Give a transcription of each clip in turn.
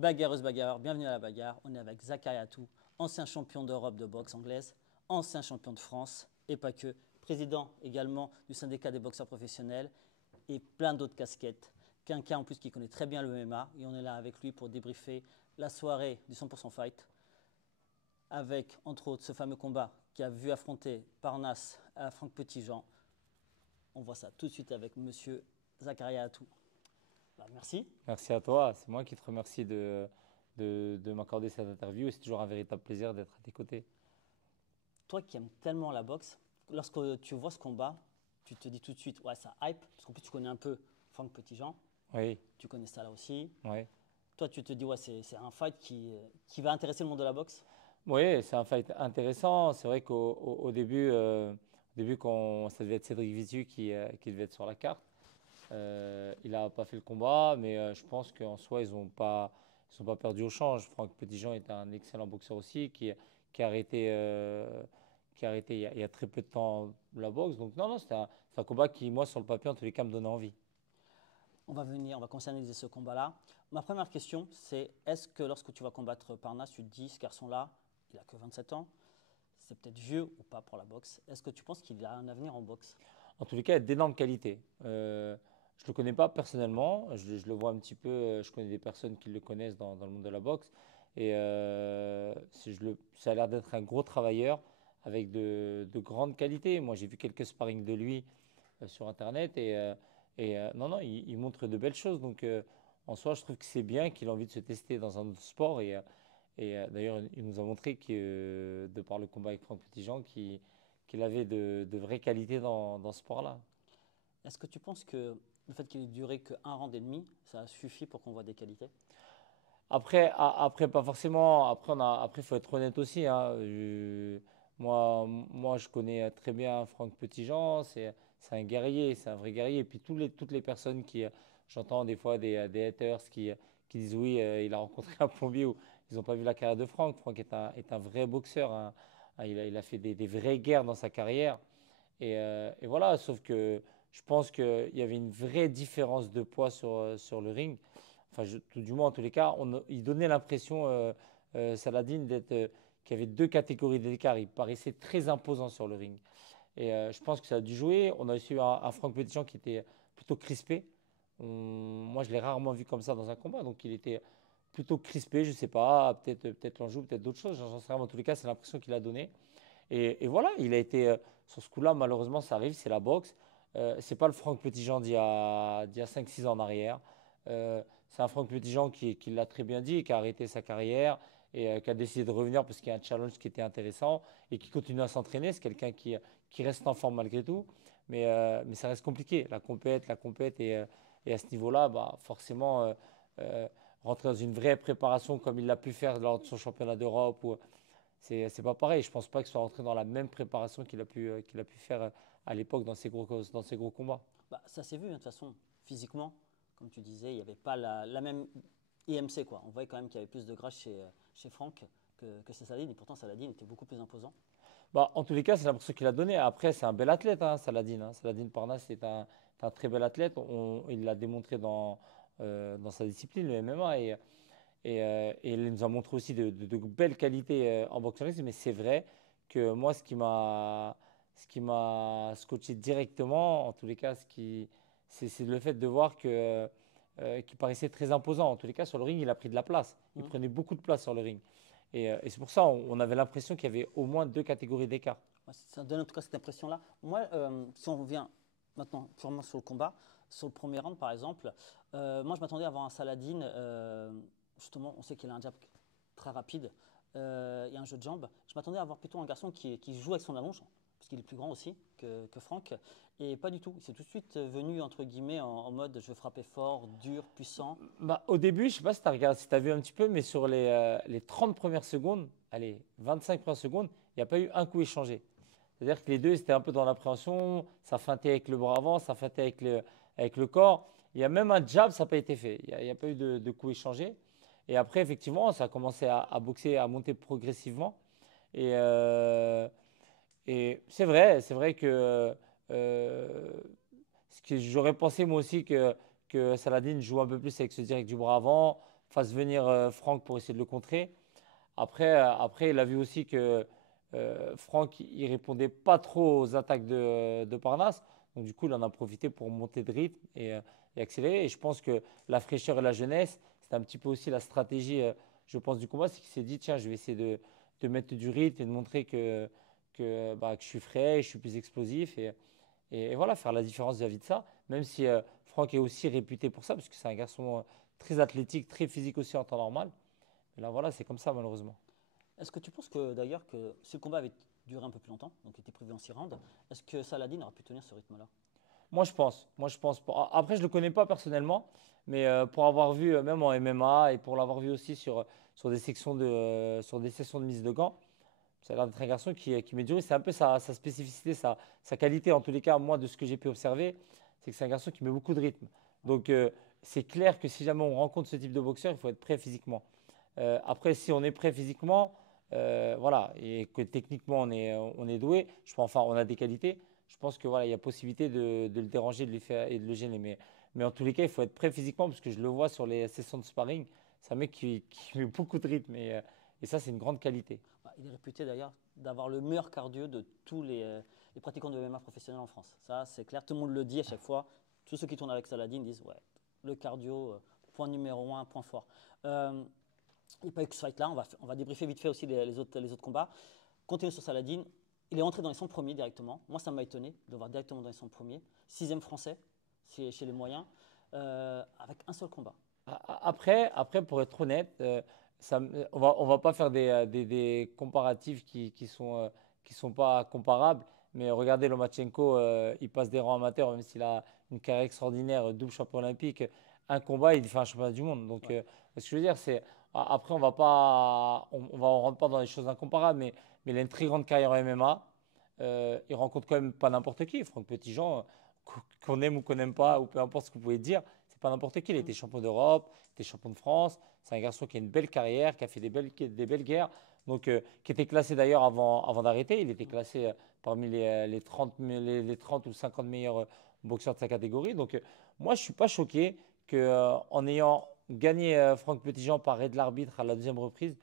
Bagarreuse, bagarreur, bienvenue à la bagarre. On est avec Zakaria Atou, ancien champion d'Europe de boxe anglaise, ancien champion de France et pas que, président également du syndicat des boxeurs professionnels et plein d'autres casquettes. Quelqu'un en plus qui connaît très bien le MMA et on est là avec lui pour débriefer la soirée du 100% Fight avec entre autres ce fameux combat qui a vu affronter Parnasse à Franck Petitjean. On voit ça tout de suite avec monsieur Zakaria Atou. Merci. Merci à toi. C'est moi qui te remercie de m'accorder cette interview. C'est toujours un véritable plaisir d'être à tes côtés. Toi qui aimes tellement la boxe, lorsque tu vois ce combat, tu te dis tout de suite, ouais, ça hype, parce qu'en plus tu connais un peu Franck Petitjean, Oui, tu connais ça là aussi. oui. Toi, tu te dis, ouais, c'est un fight qui va intéresser le monde de la boxe. Oui, c'est un fight intéressant. C'est vrai qu'au début, quand ça devait être Cédric Vizeu qui devait être sur la carte, il n'a pas fait le combat, mais je pense qu'en soi, ils ont pas perdu au change. Franck Petitjean est un excellent boxeur aussi qui a arrêté, il y a très peu de temps la boxe. Donc non, non, c'est un combat qui, moi, sur le papier, en tous les cas, me donnait envie. On va commencer à analyser ce combat-là. Ma première question, c'est est-ce que lorsque tu vas combattre Parnasse, tu te dis, ce garçon-là, il a que 27 ans, c'est peut-être vieux ou pas pour la boxe. Est-ce que tu penses qu'il a un avenir en boxe? En tous les cas, il y a d'énormes qualités. Je ne le connais pas personnellement, je le vois un petit peu, je connais des personnes qui le connaissent dans le monde de la boxe. Et ça a l'air d'être un gros travailleur avec de grandes qualités. Moi, j'ai vu quelques sparring de lui sur Internet et non, non, il montre de belles choses. Donc, en soi, je trouve que c'est bien qu'il a envie de se tester dans un autre sport. D'ailleurs, il nous a montré que, de par le combat avec Franck Petitjean, qu'il avait de vraies qualités dans ce sport-là. Est-ce que tu penses que le fait qu'il ait duré qu'un round et demi, ça suffit pour qu'on voit des qualités? Après, pas forcément. Après, faut être honnête aussi, hein. Moi, je connais très bien Franck Petitjean. C'est un guerrier, c'est un vrai guerrier. Et puis, toutes les personnes j'entends des fois des haters qui disent oui, il a rencontré un plombier ou ils n'ont pas vu la carrière de Franck. Franck est un vrai boxeur, hein. Il a fait des vraies guerres dans sa carrière. Et voilà, sauf que je pense qu'il y avait une vraie différence de poids sur le ring. Enfin, tout du moins, en tous les cas, il donnait l'impression, Saladin, qu'il y avait deux catégories d'écart. Il paraissait très imposant sur le ring. Et je pense que ça a dû jouer. On a aussi eu un Franck Petitjean qui était plutôt crispé. Moi, je l'ai rarement vu comme ça dans un combat. Donc, il était plutôt crispé. Je ne sais pas, peut-être l'enjeu, peut-être d'autres choses. J'en sais rien. En tous les cas, c'est l'impression qu'il a donné. Et voilà, il a été sur ce coup-là, malheureusement, ça arrive, c'est la boxe. C'est pas le Franck Petitjean d'il y a 5-6 ans en arrière. C'est un Franck Petitjean qui l'a très bien dit, qui a arrêté sa carrière et qui a décidé de revenir parce qu'il y a un challenge qui était intéressant et qui continue à s'entraîner. C'est quelqu'un qui reste en forme malgré tout, mais ça reste compliqué. La compète et à ce niveau-là, bah, forcément, euh, rentrer dans une vraie préparation comme il l'a pu faire lors de son championnat d'Europe ou c'est pas pareil. Je pense pas qu'il soit rentré dans la même préparation qu'il a pu faire à l'époque dans ses gros combats. Bah, ça s'est vu, hein, de toute façon, physiquement, comme tu disais, il n'y avait pas la même IMC, quoi. On voyait quand même qu'il y avait plus de gras chez Franck que chez Saladin, et pourtant Saladin était beaucoup plus imposant. Bah, en tous les cas, c'est l'impression qu'il a donné. Après, c'est un bel athlète, hein, Saladin. Saladin Parnasse, c'est un très bel athlète. Il l'a démontré dans sa discipline, le MMA. Et il nous a montré aussi de belles qualités en boxe. Mais c'est vrai que moi, ce qui m'a scotché directement, en tous les cas, c'est le fait de voir qu'il paraissait très imposant. En tous les cas, sur le ring, il a pris de la place. Il Hum. prenait beaucoup de place sur le ring. Et c'est pour ça on avait l'impression qu'il y avait au moins deux catégories d'écart. Ouais, ça donne en tout cas cette impression-là. Moi, si on revient maintenant purement sur le combat, sur le premier round par exemple, moi je m'attendais à avoir un Saladin, justement, on sait qu'il a un jab très rapide, il y a un jeu de jambes. Je m'attendais à avoir plutôt un garçon qui joue avec son allonge, parce qu'il est plus grand aussi que Franck, et pas du tout. Il s'est tout de suite venu, entre guillemets, en mode je vais frapper fort, dur, puissant. Bah, au début, je sais pas si tu as regardé, si tu vu un petit peu, mais sur les 30 premières secondes, allez, 25 premières secondes, il n'y a pas eu un coup échangé. C'est-à-dire que les deux, étaient un peu dans l'appréhension, ça feintait avec le bras avant, ça feintait avec le corps. Il y a même un jab, ça n'a pas été fait. Il n'y a pas eu de coup échangé. Et après, effectivement, ça a commencé à boxer, à monter progressivement. Et, euh, et c'est vrai que euh, ce que j'aurais pensé moi aussi que Saladin joue un peu plus avec ce direct du bras avant, fasse venir Franck pour essayer de le contrer. Après, il a vu aussi que Franck, il répondait pas trop aux attaques de Parnasse. Donc, du coup, il en a profité pour monter de rythme et accélérer. Et je pense que la fraîcheur et la jeunesse, c'est un petit peu aussi la stratégie, je pense, du combat. C'est qu'il s'est dit, tiens, je vais essayer de mettre du rythme et de montrer que je suis frais, je suis plus explosif. Et voilà, faire la différence vis-à-vis de ça. Même si Franck est aussi réputé pour ça, parce que c'est un garçon très athlétique, très physique aussi en temps normal. Mais là, voilà, c'est comme ça, malheureusement. Est-ce que tu penses que d'ailleurs que si le combat avait duré un peu plus longtemps, donc il était prévu en 6 rounds, est-ce que Saladin aurait pu tenir ce rythme-là? Moi, je pense. Moi, je pense. Après, je ne le connais pas personnellement, mais pour avoir vu, même en MMA, et pour l'avoir vu aussi sur des sections sur des sessions de mise de gants, ça a l'air d'être un garçon qui met du risque. C'est un peu sa spécificité, sa qualité. En tous les cas, moi, de ce que j'ai pu observer, c'est que c'est un garçon qui met beaucoup de rythme. Donc, c'est clair que si jamais on rencontre ce type de boxeur, il faut être prêt physiquement. Après, si on est prêt physiquement, voilà, et que techniquement on est doué, enfin, on a des qualités, je pense que voilà, il y a possibilité de le déranger, de lui faire et de le gêner. Mais en tous les cas, il faut être prêt physiquement parce que je le vois sur les sessions de sparring. C'est un mec qui met beaucoup de rythme et ça, c'est une grande qualité. Bah, il est réputé d'ailleurs d'avoir le meilleur cardio de tous les pratiquants de MMA professionnels en France. Ça, c'est clair, tout le monde le dit à chaque fois. Tous ceux qui tournent avec Saladin disent ouais, le cardio, point numéro un, point fort. Il n'y a pas eu que ce fight-là, on va débriefer vite fait aussi les autres combats. Continuons sur Saladin. Il est entré dans les 100 premiers directement. Moi, ça m'a étonné de voir directement dans les 100 premiers. Sixième français chez les moyens, avec un seul combat. Après, pour être honnête, on va pas faire des comparatifs qui sont pas comparables. Mais regardez Lomachenko, il passe des rangs amateurs, même s'il a une carrière extraordinaire, double champion olympique. Un combat, il fait un championnat du monde. Donc, Ouais. ce que je veux dire, c'est après, on rentre pas dans les choses incomparables, mais il a une très grande carrière en MMA. Il rencontre quand même pas n'importe qui. Franck Petitjean, qu'on aime ou qu'on n'aime pas, ou peu importe ce que vous pouvez dire, c'est pas n'importe qui. Il a été champion d'Europe, il était champion de France. C'est un garçon qui a une belle carrière, qui a fait des belles guerres. Donc, qui était classé d'ailleurs avant d'arrêter. Il était classé parmi les 30 ou 50 meilleurs boxeurs de sa catégorie. Donc, moi, je ne suis pas choqué qu'en ayant gagné Franck Petitjean par aide de l'arbitre à la deuxième reprise,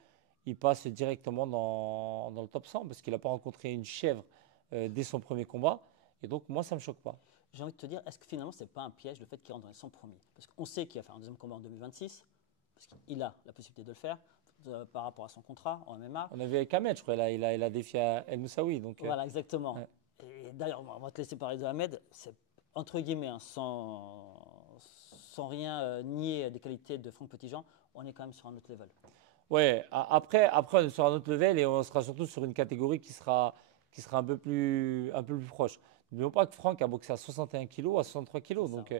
il passe directement dans le top 100 parce qu'il n'a pas rencontré une chèvre dès son premier combat. Et donc, moi, ça ne me choque pas. J'ai envie de te dire, est-ce que finalement, ce n'est pas un piège le fait qu'il rentre dans les 100 premiers? Parce qu'on sait qu'il va faire un deuxième combat en 2026, parce qu'il a la possibilité de le faire par rapport à son contrat en MMA. On a vu avec Ahmed, je crois, il a défié El Moussaoui. Donc, Voilà, exactement. ouais. Et d'ailleurs, on va te laisser parler de Ahmed. C'est entre guillemets, hein, sans rien nier des qualités de Franck Petitjean, on est quand même sur un autre level. Ouais, après, on est sur un autre level et on sera surtout sur une catégorie qui sera un peu plus proche. N'oublions pas que Franck a boxé à 61 kilos, à 63 C'est kilos. ça, Donc,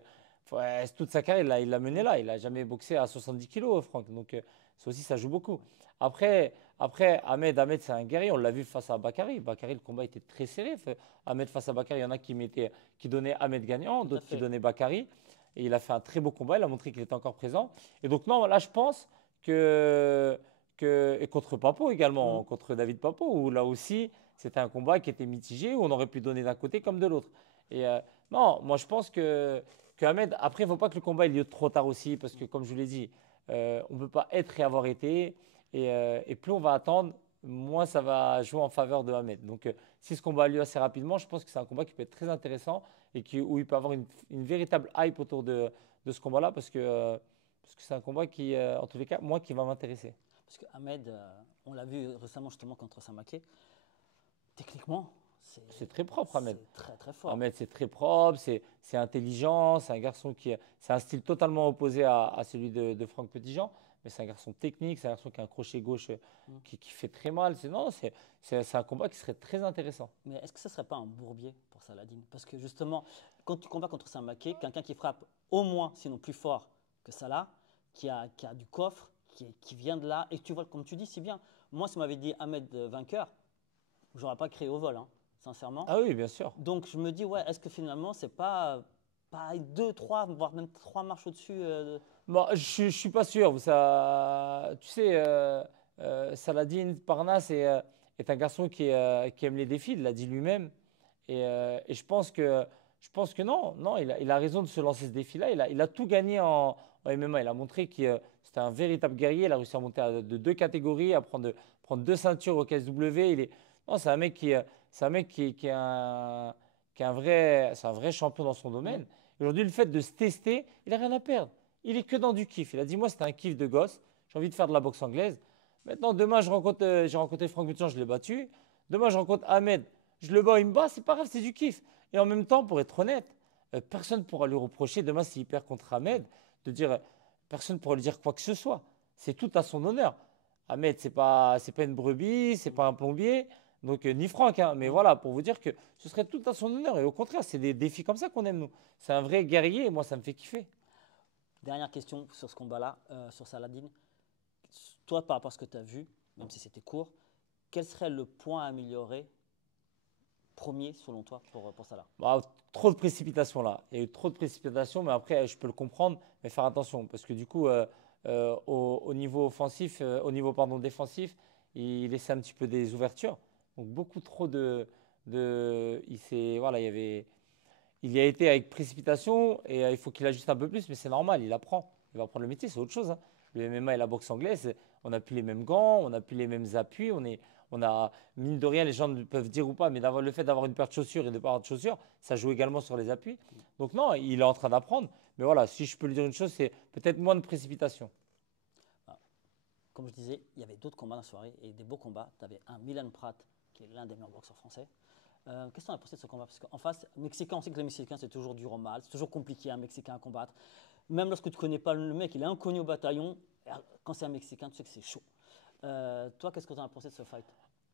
ouais. toute sa carrière, il l'a mené là. Il n'a jamais boxé à 70 kilos, Franck. Donc, ça aussi, ça joue beaucoup. Après Ahmed, c'est un guerrier. On l'a vu face à Bakary. Bakary, le combat était très serré. Ahmed face à Bakary, il y en a qui donnaient Ahmed gagnant, Tout à d'autres qui fait. donnaient Bakary. Et il a fait un très beau combat. Il a montré qu'il était encore présent. Et donc, non, là, je pense que, et contre Papo également, Mm. contre David Papo, où là aussi, c'était un combat qui était mitigé, où on aurait pu donner d'un côté comme de l'autre. Et non, moi je pense que Ahmed, après, il ne faut pas que le combat ait lieu trop tard aussi, parce que comme je vous l'ai dit, on ne peut pas être et avoir été. Et plus on va attendre, moins ça va jouer en faveur de Ahmed. Donc si ce combat a lieu assez rapidement, je pense que c'est un combat qui peut être très intéressant et où il peut avoir une véritable hype autour de ce combat-là, parce que c'est un combat qui, en tous les cas, moi, qui va m'intéresser. Parce que Ahmed, on l'a vu récemment justement contre Samaké, techniquement, C'est très propre, Ahmed. c'est très très fort. Ahmed, c'est très propre, c'est intelligent, c'est un garçon c'est un style totalement opposé à celui de Franck Petitjean, mais c'est un garçon technique, c'est un garçon qui a un crochet gauche Mm. qui fait très mal. Non, c'est un combat qui serait très intéressant. Mais est-ce que ce ne serait pas un bourbier pour Saladin? Parce que justement, quand tu combats contre Samaké, quelqu'un qui frappe au moins, sinon plus fort que Salah, qui a du coffre, qui vient de là, et tu vois, comme tu dis si bien, moi, si on m'avait dit Ahmed vainqueur, j'aurais pas créé au vol, hein, sincèrement. Ah oui, bien sûr. Donc je me dis, ouais, est-ce que finalement, c'est pas deux, trois, voire même trois marches au-dessus Bon, je ne suis pas sûr. Tu sais, Saladin Parnasse est un garçon qui aime les défis, il l'a dit lui-même. Et je pense que Je pense que non. Non, il a raison de se lancer ce défi-là. Il a tout gagné en MMA. Il a montré que c'était un véritable guerrier. Il a réussi à monter de deux catégories, à prendre deux ceintures au KSW. Non, c'est un mec qui est c'est un vrai champion dans son Mm. domaine. Aujourd'hui, le fait de se tester, il n'a rien à perdre. Il est que dans du kiff. Il a dit, moi, c'était un kiff de gosse. J'ai envie de faire de la boxe anglaise. Maintenant, demain, j'ai rencontré Franck Buchan, je l'ai battu. Demain, je rencontre Ahmed, je le bats, il me bat, c'est pas grave, c'est du kiff. Et en même temps, pour être honnête, personne ne pourra lui reprocher, demain, s'il perd contre Ahmed, de dire, personne ne pourra lui dire quoi que ce soit. C'est tout à son honneur. Ahmed, c'est pas une brebis, c'est pas un plombier, donc ni Franck, hein, mais Mm. voilà, pour vous dire que ce serait tout à son honneur. Et au contraire, c'est des défis comme ça qu'on aime, nous. C'est un vrai guerrier, et moi, ça me fait kiffer. Dernière question sur ce combat-là, sur Saladin. Toi, par rapport à ce que tu as vu, même si c'était court, quel serait le point à améliorer premier, selon toi, pour Salah? Bah, trop de précipitations là. Il y a eu trop de précipitations, mais après, je peux le comprendre, mais faire attention. Parce que du coup, au niveau offensif, au niveau pardon, défensif, il laissait un petit peu des ouvertures. Donc beaucoup trop voilà, il y a été avec précipitation et il faut qu'il ajuste un peu plus, mais c'est normal, il apprend. Il va apprendre le métier, c'est autre chose, hein. Le MMA et la boxe anglaise, on n'a plus les mêmes gants, on n'a plus les mêmes appuis. On a, mine de rien, les gens peuvent dire ou pas, mais le fait d'avoir une paire de chaussures et de ne pas avoir de chaussures, ça joue également sur les appuis. Donc non, il est en train d'apprendre. Mais voilà, si je peux lui dire une chose, c'est peut-être moins de précipitation. Ah, comme je disais, il y avait d'autres combats dans la soirée et des beaux combats. Tu avais un Milan Prat, qui est l'un des meilleurs boxeurs français. Qu'est-ce que tu en as pensé de ce combat? Parce qu'en face, Mexicain, on sait que les Mexicains, c'est toujours dur au mal. C'est toujours compliqué un Mexicain à combattre. Même lorsque tu ne connais pas le mec, il est inconnu au bataillon. Quand c'est un Mexicain, tu sais que c'est chaud. Toi, qu'est-ce que tu en as pensé de ce fight?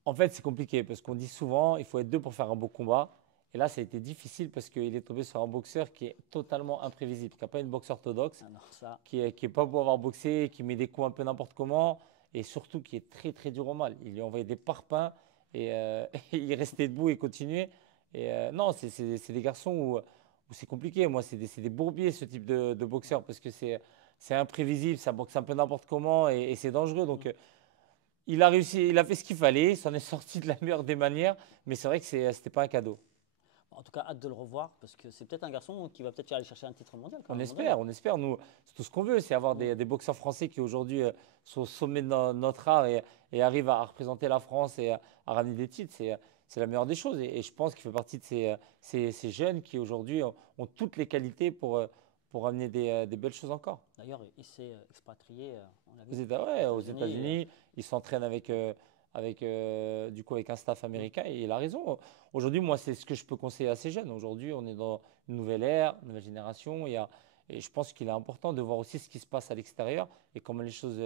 En fait, c'est compliqué parce qu'on dit souvent il faut être deux pour faire un beau combat. Et là, ça a été difficile parce qu'il est tombé sur un boxeur qui est totalement imprévisible, qui n'a pas une boxe orthodoxe, Alors ça, qui est pas beau à avoir boxé, qui met des coups un peu n'importe comment et surtout qui est très très dur au mal. Il lui a envoyé des parpaings et il est resté debout et continuait. Et non, c'est des garçons où c'est compliqué. Moi, c'est des bourbiers ce type de boxeur parce que c'est imprévisible, ça boxe un peu n'importe comment et c'est dangereux. Donc, il a réussi, il a fait ce qu'il fallait, il s'en est sorti de la meilleure des manières, mais c'est vrai que c'était pas un cadeau. en tout cas, hâte de le revoir parce que c'est peut-être un garçon qui va peut-être aller chercher un titre mondial quand même, à un moment donné. On espère. Nous, c'est tout ce qu'on veut, c'est avoir des boxeurs français qui aujourd'hui sont au sommet de notre art et arrivent à représenter la France et à ramener des titres. C'est la meilleure des choses. Et je pense qu'il fait partie de ces jeunes qui aujourd'hui ont toutes les qualités pour amener des belles choses encore. D'ailleurs, il s'est expatrié, on l'a Aux vu, Ouais, aux aux États-Unis. États-Unis, il s'entraîne du coup, avec un staff américain et il a raison. Aujourd'hui, moi, c'est ce que je peux conseiller à ces jeunes. Aujourd'hui, on est dans une nouvelle ère, une nouvelle génération. Et je pense qu'il est important de voir aussi ce qui se passe à l'extérieur et comment les choses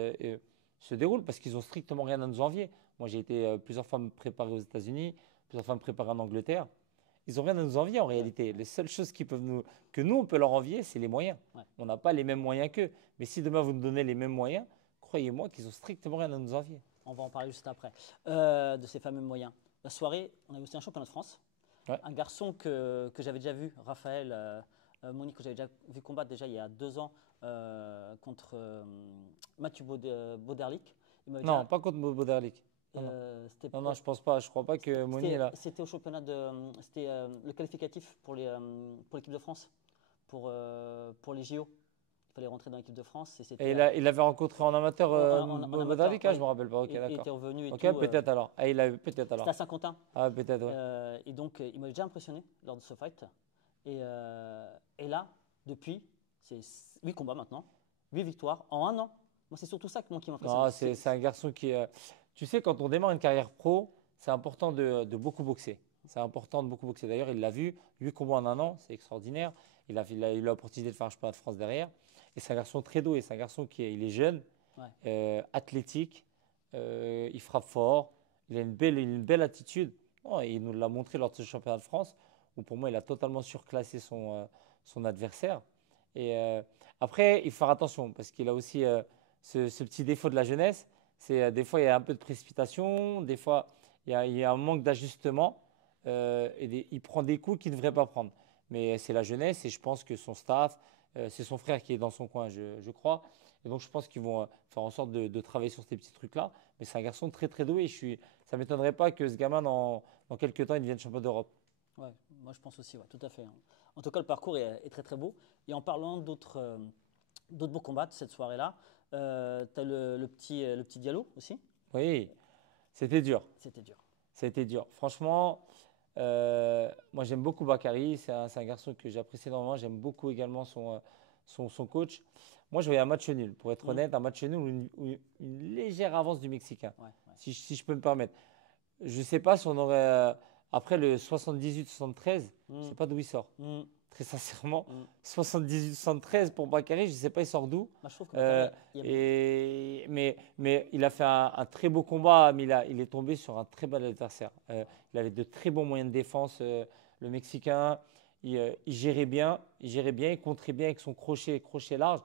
se déroulent parce qu'ils n'ont strictement rien à nous envier. Moi, j'ai été plusieurs fois me préparer aux États-Unis, plusieurs fois me préparer en Angleterre. Ils n'ont rien à nous envier en Ouais, réalité. Les seules choses que nous, on peut leur envier, c'est les moyens. ouais. On n'a pas les mêmes moyens qu'eux. Mais si demain vous nous donnez les mêmes moyens, croyez-moi qu'ils ont strictement rien à nous envier. On va en parler juste après, de ces fameux moyens. La soirée, on a eu aussi un championnat de France. Ouais. Un garçon que j'avais déjà vu, Raphaël Monique, que j'avais déjà vu combattre déjà il y a 2 ans contre Mathieu Bauderlic. Il m'avait Non, déjà, pas contre Boderlik. Non, non. c'était Non, non, je pense pas. Je crois pas que Moni est là. c'était au championnat c'était le qualificatif pour l'équipe de France, pour les JO. Il fallait rentrer dans l'équipe de France et Et c'était il avait rencontré en amateur en amateur. Boderlik, Ouais, je me rappelle pas. Ok, il était d'accord. revenu et Ok, tout. peut-être alors. Ah, il a peut-être C'était à alors. Saint-Quentin. Ah, peut-être, ouais. Et donc, il m'a déjà impressionné lors de ce fight. Et là, depuis, c'est 8 combats maintenant, 8 victoires en un an. Moi, c'est surtout ça qui m'impressionne. Non, c'est un garçon qui. Tu sais, quand on démarre une carrière pro, c'est important de beaucoup boxer. C'est important de beaucoup boxer. D'ailleurs, il l'a vu, 8 combats en un an, c'est extraordinaire. Il a eu l'opportunité de faire un championnat de France derrière. Et c'est un garçon très doué. C'est un garçon il est jeune, Ouais. athlétique, il frappe fort, il a une belle attitude. Non, et il nous l'a montré lors de ce championnat de France, où pour moi, il a totalement surclassé son adversaire. Et après, il faut faire attention, parce qu'il a aussi ce petit défaut de la jeunesse. C'est des fois, il y a un peu de précipitation, des fois, il y a un manque d'ajustement, il prend des coups qu'il ne devrait pas prendre. Mais c'est la jeunesse, et je pense que son staff, c'est son frère qui est dans son coin, je crois. Et donc, je pense qu'ils vont faire en sorte de travailler sur ces petits trucs-là. Mais c'est un garçon très, très doué. Ça ne m'étonnerait pas que ce gamin, dans quelques temps, il devienne champion d'Europe. Ouais, moi, je pense aussi, ouais, tout à fait, hein. En tout cas, le parcours est très très beau. Et en parlant d'autres beaux combats de cette soirée-là, tu as le petit Diallo aussi. Oui, c'était dur. C'était dur. C'était dur. Franchement, moi j'aime beaucoup Bakary. C'est un garçon que j'apprécie énormément. J'aime beaucoup également son coach. Moi, je voyais un match nul. Pour être Mhm. honnête, un match nul ou une légère avance du Mexicain, Ouais, ouais. si je peux me permettre. Je ne sais pas si on aurait. Après le 78-73, je ne Mhm. sais pas d'où il sort. Mhm. Très sincèrement, Mhm. 78-73 pour Bakary, je ne sais pas il sort d'où. Moi, je trouve que Euh, Bakary, il y a- mais il a fait un très beau combat, mais il est tombé sur un très bel adversaire. Il avait de très bons moyens de défense, le Mexicain. Il gérait bien, il contrait bien avec son crochet large.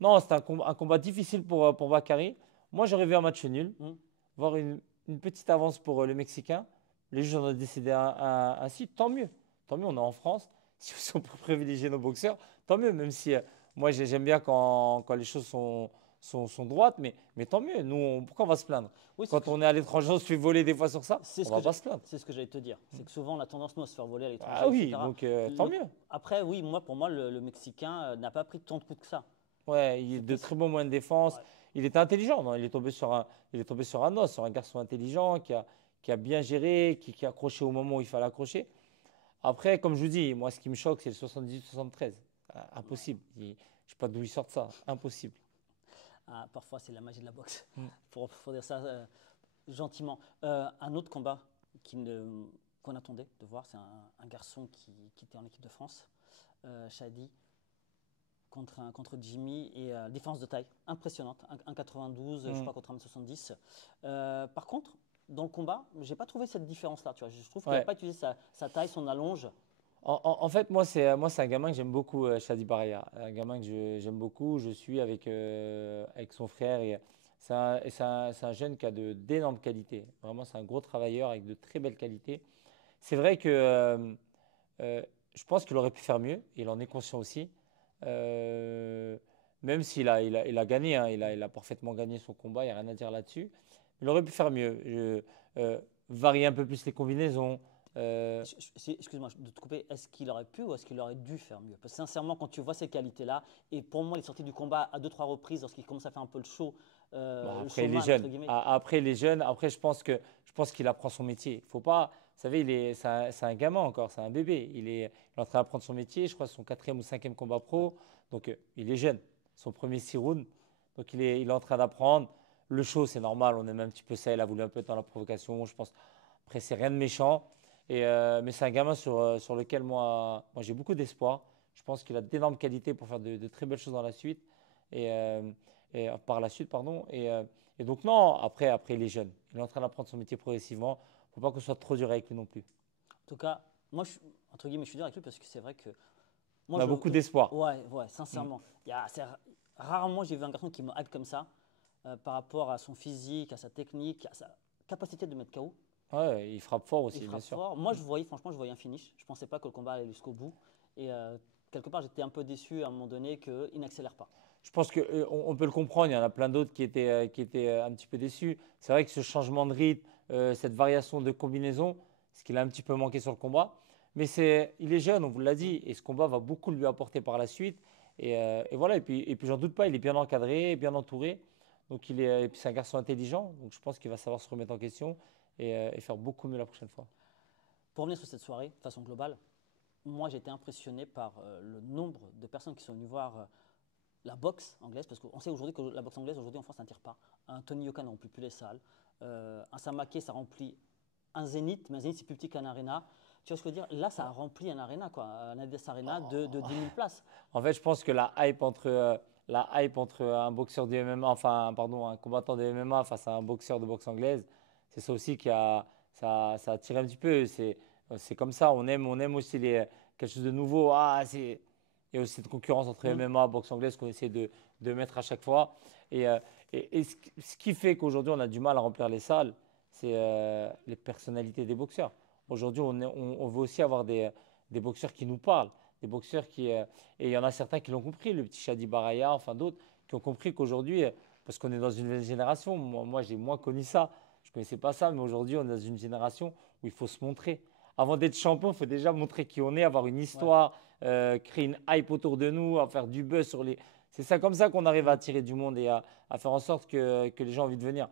Non, c'était un combat difficile pour Bakary. Moi, j'aurais vu un match nul, Mhm. voir une petite avance pour le Mexicain. Les juges en ont décidé ainsi, tant mieux. Tant mieux, on est en France. Si on peut privilégier nos boxeurs, tant mieux. Même si moi, j'aime bien quand les choses sont droites, mais tant mieux. Nous, pourquoi on va se plaindre? Oui, Quand on est à l'étranger, on se fait voler des fois sur ça, c'est on ce ne que va pas se plaindre. c'est ce que j'allais te dire. C'est que souvent, on a tendance, nous, à se faire voler à Ah l'étranger, oui, etc. donc tant Le- mieux. Après, oui, pour moi, le Mexicain n'a pas pris tant de coups que ça. Ouais, il a de C'était. très bons moyens de défense. Ouais. Il était intelligent, non? Il est tombé sur un os, sur un garçon intelligent qui a bien géré, qui a accroché au moment où il fallait accrocher. Après, comme je vous dis, moi, ce qui me choque, c'est le 78-73. Impossible. Je ne sais pas d'où ils sortent ça. Impossible. Ah, parfois, c'est la magie de la boxe, Mm. pour dire ça gentiment. Un autre combat qu'on attendait de voir, c'est un garçon qui était en équipe de France, Shadi, contre Jimmy, et différence de taille impressionnante, 1,92, je Mm. crois, contre 1,70 m. Par contre, dans le combat, j'ai pas trouvé cette différence-là. Tu vois. Je trouve qu'il n'a Ouais. pas utilisé sa taille, son allonge. En fait, moi, c'est un gamin que j'aime beaucoup, Shadi Baraya. Un gamin que j'aime beaucoup. Je suis avec son frère. Et c'est un jeune qui a d'énormes qualités. Vraiment, c'est un gros travailleur avec de très belles qualités. C'est vrai que euh, je pense qu'il aurait pu faire mieux. Il en est conscient aussi. Euh, Même s'il a gagné, hein, il a parfaitement gagné son combat, il n'y a rien à dire là-dessus. Il aurait pu faire mieux. Varier un peu plus les combinaisons. Euh, Excuse-moi de te couper, est-ce qu'il aurait pu ou est-ce qu'il aurait dû faire mieux? Parce que sincèrement, quand tu vois ces qualités-là, et pour moi, il est sorti du combat à deux, trois reprises lorsqu'il commence à faire un peu Bon, le après, il est showman, entre jeune. guillemets. Après, il est jeune. Après, je pense qu'il apprend son métier. Faut pas, vous savez, c'est un gamin encore, c'est un bébé. Il est en train d'apprendre son métier. Je crois que c'est son quatrième ou cinquième combat Ouais. pro. Donc, il est jeune. Son premier 6 rounds. Donc, il est en train d'apprendre. Le show, c'est normal. On aime un petit peu ça. Il a voulu un peu être dans la provocation. Je pense. Après, c'est rien de méchant. Mais c'est un gamin sur lequel moi j'ai beaucoup d'espoir. Je pense qu'il a d'énormes qualités pour faire de très belles choses dans la suite. Et, par la suite, pardon. Et donc, non, après, il est jeune. Il est en train d'apprendre son métier progressivement. Il ne faut pas qu'on soit trop dur avec lui non plus. En tout cas, moi, entre guillemets, je suis dur avec lui parce que c'est vrai que On moi, a beaucoup d'espoir. ouais, ouais, Mm. sincèrement. Rarement j'ai vu un garçon qui me hype comme ça par rapport à son physique, à sa technique, à sa capacité de mettre KO. Ouais, il frappe fort Il aussi, bien frappe sûr. fort. Moi, franchement, je voyais un finish. Je pensais pas que le combat allait jusqu'au bout. Et quelque part, j'étais un peu déçu à un moment donné qu'il n'accélère pas. Je pense qu'on peut le comprendre. Il y en a plein d'autres qui étaient un petit peu déçus. C'est vrai que ce changement de rythme, cette variation de combinaison, ce qu'il a un petit peu manqué sur le combat. Mais il est jeune, on vous l'a dit, et ce combat va beaucoup lui apporter par la suite. Et voilà, et puis j'en doute pas, il est bien encadré, bien entouré. Donc et puis c'est un garçon intelligent, donc je pense qu'il va savoir se remettre en question et faire beaucoup mieux la prochaine fois. Pour revenir sur cette soirée, de façon globale, moi, j'ai été impressionné par le nombre de personnes qui sont venues voir la boxe anglaise, parce qu'on sait aujourd'hui que la boxe anglaise, aujourd'hui en France, ça ne tire pas. Un Tony Yoka ne remplit plus les salles. Un Samake, ça remplit un Zénith, mais un Zénith, c'est plus petit qu'un Arena. Tu vois ce que je veux dire? Là, ça a rempli un Arena, quoi, un Adidas Arena de 10 000 places. En fait, je pense que la hype entre un boxeur de MMA, enfin, pardon, un combattant de MMA face à un boxeur de boxe anglaise, c'est ça aussi ça a tiré un petit peu. C'est comme ça. On aime aussi quelque chose de nouveau. Il y a aussi cette concurrence entre Mm. MMA et boxe anglaise qu'on essaie de mettre à chaque fois. Et ce qui fait qu'aujourd'hui, on a du mal à remplir les salles, c'est les personnalités des boxeurs. Aujourd'hui, on veut aussi avoir des boxeurs qui nous parlent, des boxeurs et il y en a certains qui l'ont compris, le petit Shadi Baraya, enfin d'autres, qui ont compris qu'aujourd'hui, parce qu'on est dans une nouvelle génération, moi j'ai moins connu ça, je ne connaissais pas ça, mais aujourd'hui on est dans une génération où il faut se montrer. Avant d'être champion, il faut déjà montrer qui on est, avoir une Ouais. histoire, créer une hype autour de nous, à faire du buzz sur les… C'est ça comme ça qu'on arrive à attirer du monde et à faire en sorte que les gens aient envie de venir.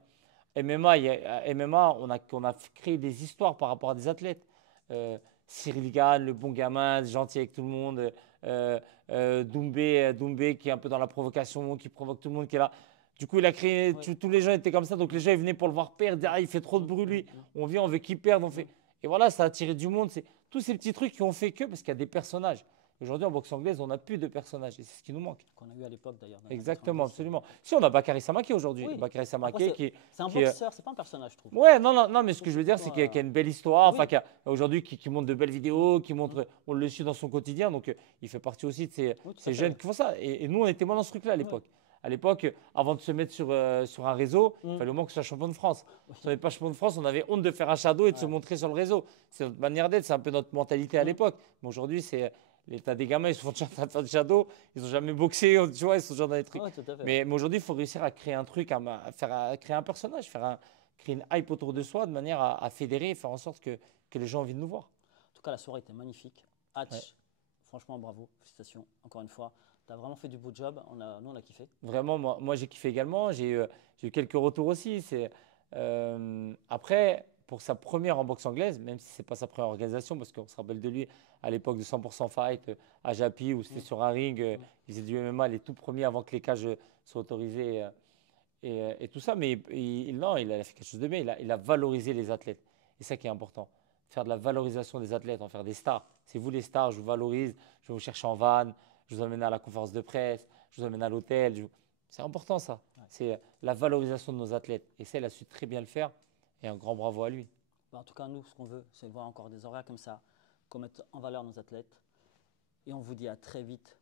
MMA, MMA on a créé des histoires par rapport à des athlètes. Cyril Gann, le bon gamin, gentil avec tout le monde. Doumbé qui est un peu dans la provocation, qui provoque tout le monde, qui est là. Du coup, il a créé, Oui. tous les gens étaient comme ça, donc les gens ils venaient pour le voir perdre. Ah, il fait trop de bruit, lui. On vient, on veut qu'il perde. On fait… Et voilà, ça a attiré du monde. C'est tous ces petits trucs qui ont fait que, parce qu'il y a des personnages. Aujourd'hui, en boxe anglaise, on n'a plus de personnages et c'est ce qui nous manque. Qu'on a eu à l'époque d'ailleurs. Dans les années Exactement, 90. absolument. Si on a Bakary Samake aujourd'hui, Oui. Bakary Après, Samake c'est un qui est… boxeur, c'est pas un personnage, je trouve. Ouais, non, non, non, mais ce Je que trouve je veux c'est dire, c'est plutôt qu'il y a une belle histoire, Oui. aujourd'hui qui montre de belles vidéos, qui montre, on le suit dans son quotidien, donc il fait partie aussi de ces, Oui, tout à ces fait, jeunes oui. qui font ça. Et nous, on était moins dans ce truc-là à Oui. l'époque. À l'époque, avant de se mettre sur un réseau, il Mm. fallait au moins que ce soit champion de France. Si on n'était pas champion de France, on avait honte de faire un shadow et de se Ouais. montrer sur le réseau. C'est notre manière d'être, c'est un peu notre mentalité à Mm. l'époque. Mais aujourd'hui, t'as des gamins, ils se font déjà en train de faire du shadow, ils n'ont jamais boxé, tu vois, ils sont déjà dans des trucs. Oui, tout à fait. Mais aujourd'hui, il faut réussir à créer un truc, à créer un personnage, créer une hype autour de soi de manière à fédérer et faire en sorte que les gens aient envie de nous voir. En tout cas, la soirée était magnifique. Hatch, Ouais. franchement, bravo, félicitations, encore une fois. Tu as vraiment fait du beau job, nous on a kiffé. Vraiment, moi j'ai kiffé également. J'ai eu quelques retours aussi. Après, pour sa première en boxe anglaise, même si ce n'est pas sa première organisation, parce qu'on se rappelle de lui à l'époque de 100% Fight à Japi, où c'était sur un ring, il faisait du MMA les tout premiers avant que les cages soient autorisées et tout ça. Mais non, il a fait quelque chose de bien. Il a valorisé les athlètes. Et ça qui est important. Faire de la valorisation des athlètes, en faire des stars. C'est vous les stars, je vous valorise, je vais vous chercher en van, je vous emmène à la conférence de presse, je vous emmène à l'hôtel. C'est important ça. Ouais. C'est la valorisation de nos athlètes. Et ça, il a su très bien le faire. Et un grand bravo à lui. Bah, en tout cas, nous, ce qu'on veut, c'est voir encore des horaires comme ça, qu'on mette en valeur nos athlètes. Et on vous dit à très vite,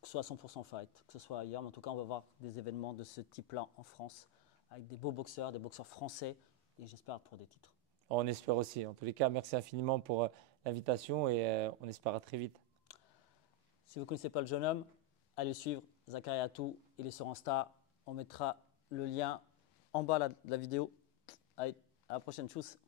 que ce soit à 100% Fight, que ce soit ailleurs, mais en tout cas, on va voir des événements de ce type-là en France, avec des beaux boxeurs, des boxeurs français, et j'espère pour des titres. On espère aussi. En tous les cas, merci infiniment pour l'invitation et on espère à très vite. Si vous ne connaissez pas le jeune homme, allez suivre Zakaria Atou, il est sur Insta. On mettra le lien en bas de la vidéo. Allez, à la prochaine, tchuss.